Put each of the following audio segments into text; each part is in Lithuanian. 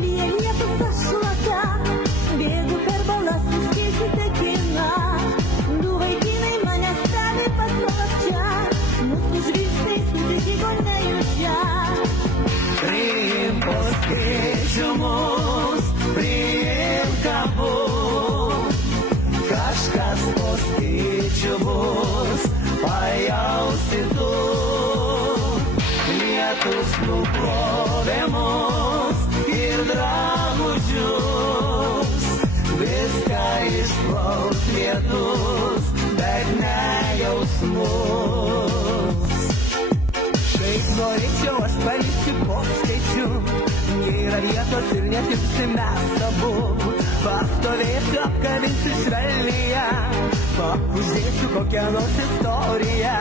lyja lietus aš šlaka, bėgu per balas nuskėsiu tekiną. Du vaikinai mane stebi paslapčia, mūsų žvilgsniai susitiko nejučia. Priimk paskaičiumus, priimk abu, kažkas poskaičių bus, pajausi tu. Lietus nuplovė mus ir drabužius, viską išplaus lietus, bet ne jausmus. Kaip norėčiau aš palikti poskaičių, jei yra vietos ir netirpsi mes abu. Pastovėsiu, apkabinsiu švelniją, pakuždėsiu kokią nors istoriją.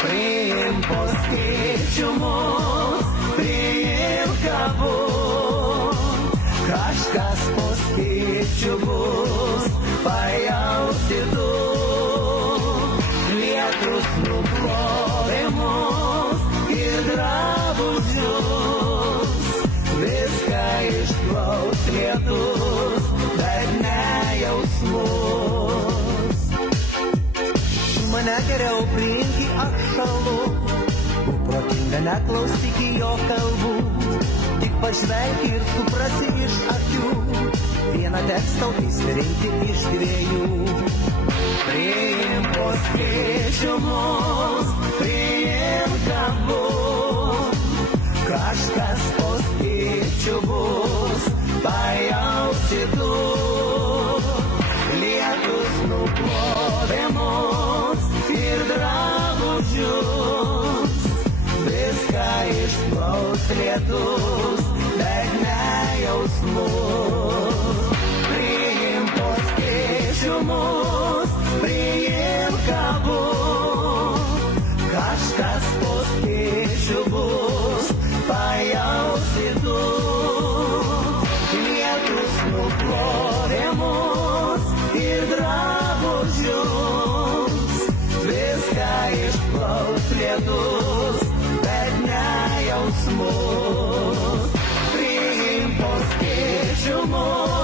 Priimk poskaičiumus, priimk abu, kažkas poskaičių bus, pajausi tu. Lietus nuplovė mus ir drabužius, viską išplaus lietus, bet ne jausmus. Mane geriau priimk į atšalų, būk protinga, neklausyk jo kalbų, tik pažvelk ir suprasi iš akių, vieną tekstą išsirinkti iš dviejų. Priimk poskaičiumus, priimk abu, kažkas poskaičių bus, pajausi tu. Lietus nuplovė mus ir drabužius, viską išplaus lietus, bet ne jausmus. Priimk poskaičiumus, priimk abu, kažkas poskaičių bus, pajausi tu. Lietus nuplovė mus ir drabužius, viską išplaus lietus, bet ne jausmus. Priimk poskaičiumus,